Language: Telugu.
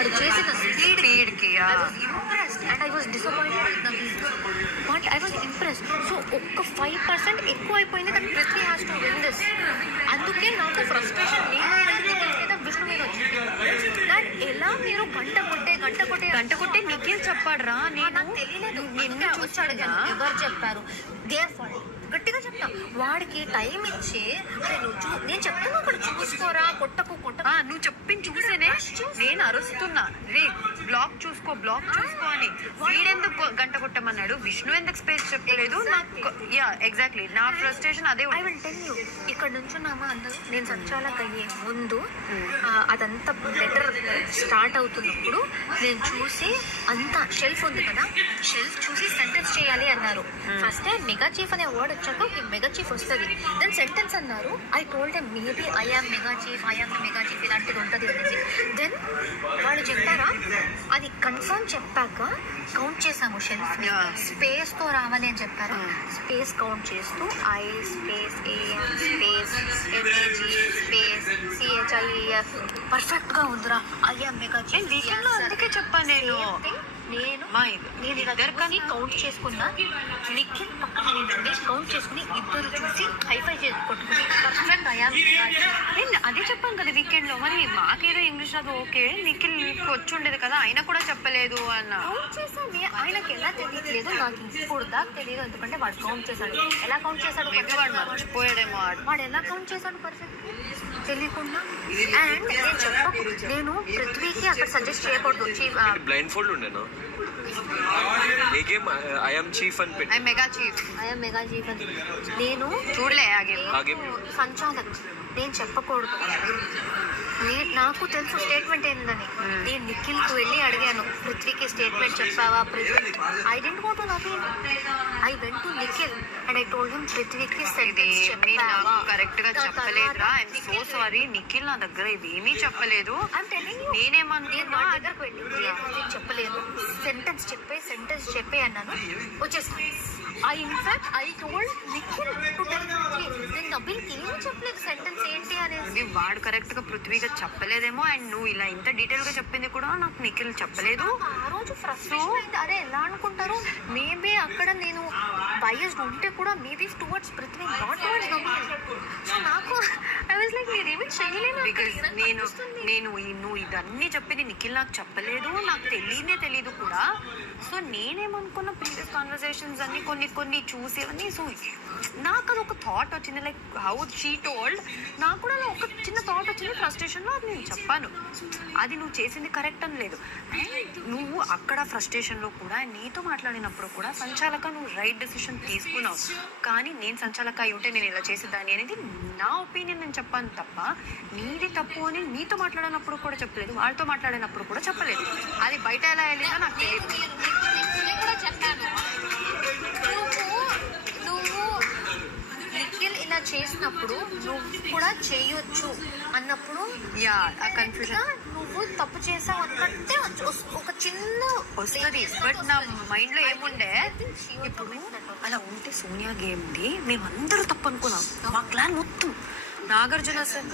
వాడు చేసిన స్పీడ్కి impressed and I was disappointed with the week but I was impressed. So ఒక్క 5% ఎక్కువ అయిపోయింది that Prithvi has to win this. అందుకే నాకు ఫ్రస్ట్రేషన్ లేదా విష్ణు మీద వచ్చింది. దట్ ఎలా మీరు గంట కొట్టే నిఖిల్ చెప్పాడు రా, నేను తెలియలేదు, నిన్ను చూసాడు. ఎవరు చెప్పారు? They are fault. గట్టిగా చెప్తా, వాడికి టైం ఇచ్చి నేను చెప్తున్నా అక్కడ చూసుకోరా, కొట్టకు నువ్వు చెప్పింది చూసేనే నేను అరుస్తున్నా, రే బ్లాక్ చూసుకో అని. వీడెందుకు గంట కొట్టమన్నాడు, విష్ణు ఎందుకు స్పేస్ చెప్పలేదు నాకు. యా ఎగ్జాక్ట్లీ నా ఫ్రస్ట్రేషన్ అదే. ఐ విల్ టెల్ యూ, ఇక్కడ నుంచున్నామా అందరూ, నేను సంచాలక అయ్యే ముందు అదంతా లెటర్ స్టార్ట్ అవుతున్నప్పుడు నేను చూసి అంతా షెల్ఫ్ ఉంది కదా, షెల్ఫ్ చూసి సెంటెన్స్ చేయాలి అన్నారు. ఫస్ట్ టైం మెగా చీఫ్ అనే వర్డ్ వచ్చాక మెగా చీఫ్ వస్తుంది, దెన్ సెంటెన్స్ అన్నారు. I told them maybe I am mega chief ఇలాంటిది ఉంటుంది అనేసి. దెన్ వాళ్ళు చెప్పారా, అది కన్ఫర్మ్ చెప్పాక కౌంట్ చేసాము షెల్ఫ్ స్పేస్ తో రావాలి అని చెప్పారు. స్పేస్ కౌంట్ చేస్తూ I space AM space MAG space CHIF perfect గా ఉందిరా. I'm mega chief. అందుకే చెప్పాను నేను ఇద్దరు కౌంట్ చేసుకున్నా, నిఖిల్ పక్కన ఏంటంటే కౌంట్ చేసుకుని ఇద్దరు చూసి హైఫై కొట్టుకుని పర్ఫెక్ట్ నేను అదే చెప్పాను కదా వీకెండ్ లో. మరి మాకేదో ఇంగ్లీష్ అది ఓకే, నిఖిల్ వచ్చి ఉండేది కదా, ఆయన కూడా చెప్పలేదు అన్న. కౌంట్ చేసాను, ఆయనకి ఎలా తెలియట్లేదు, నాకు ఇప్పుడు దాకా తెలియదు. ఎందుకంటే వాడు కౌంట్ చేశాడు. ఎలా కౌంట్ చేశాడు? వాడు మర్చిపోయాడేమో. వాడు ఎలా కౌంట్ చేశాడు పర్ఫెక్ట్ తెలియకుండా. అండ్ నేను పృథ్వీకి అక్కడ సజెస్ట్ చేయకూడదు. బ్లైండ్ ఫోల్డ్ ఉండేనా? ఐ యామ్ మెగా చీఫ్ అని నేను చూడలే సంచాలక్, నేను చెప్పకూడదు. నాకు తెలుసు స్టేట్మెంట్ ఏందని. నేను నిఖిల్కి వెళ్ళి అడిగాను, పృథ్వీకి స్టేట్మెంట్ చెప్పావా? Prithvi I didn't go to Naveen, I went to Nikhil and I told him పృథ్వీకి కరెక్ట్ గా చెప్పలేదురా, ఐఎమ్ సో సారీ. నిఖిల్ నా దగ్గర ఇదేమీ చెప్పలేదు. నేనేమన్నా దగ్గరకు వెళ్ళి చెప్పలేదు, సెంటెన్స్ చెప్పే అన్నాను, వచ్చేస్తాను. I told Nikhil to tell Prithvi. నేను నబీల్కి ఏం చెప్పలేదు, సెంటెన్స్ ఏంటి అనేది. వాడు కరెక్ట్ గా పృథ్వీగా చెప్పలేదేమో. అండ్ నువ్వు ఇలా ఇంత డీటెయిల్ గా చెప్పింది కూడా నాకు నిఖిల్ చెప్పలేదు. ఆ రోజు ఫ్రస్ట్రేషన్ అయింది. అరే ఎలా అనుకుంటారు, మేబీ అక్కడ నేను బయస్డ్ ఉంటే కూడా maybe towards Prithvi, not towards Nabeel. So నాకు ఐ వాజ్ లైక్ నేనేమీ చేయలేను. బికాజ్ నేను నువ్వు ఇదన్నీ చెప్పింది నిఖిల్ నాకు చెప్పలేదు, నాకు తెలియదు కూడా. సో నేనేమనుకున్న ప్రీవియస్ కాన్వర్సేషన్స్ అన్ని కొన్ని చూసేవన్నీ. సో నాకు అది ఒక థాట్ వచ్చింది, లైక్ హౌ షీ టోల్డ్. నాకు కూడా ఒక చిన్న థాట్ వచ్చింది ఫ్రస్ట్రేషన్లో. అది నేను చెప్పాను, అది నువ్వు చేసింది కరెక్ట్ అని లేదు. అండ్ నువ్వు అక్కడ ఫ్రస్ట్రేషన్లో కూడా నీతో మాట్లాడినప్పుడు కూడా సంచాలక నువ్వు రైట్ డెసిషన్ తీసుకున్నావు. కానీ నేను సంచాలక అయి ఉంటే నేను ఇలా చేసేదాన్ని అనేది నా ఒపీనియన్ నేను చెప్పాను తప్ప, నీది తప్పు అని నీతో మాట్లాడినప్పుడు కూడా చెప్పలేదు, వాళ్ళతో మాట్లాడినప్పుడు కూడా చెప్పలేదు. అది బయట ఎలా వెళ్ళిందో నాకు తెలియదు. కూడా చెప్పాను, నువ్వు నిఖిల్ ఇలా చేసినప్పుడు నువ్వు కూడా చేయొచ్చు అన్నప్పుడు కన్ఫ్యూజన్, నువ్వు తప్పు చేసావు అన్నట్టే ఒక చిన్న వస్తుంది. బట్ నా మైండ్ లో ఏముండే, ఇప్పుడు అలా ఉంటే సోనియా గేమ్ది మేమందరూ తప్పు అనుకున్నాం. మా క్లాన్ మొత్తం నాగార్జున సార్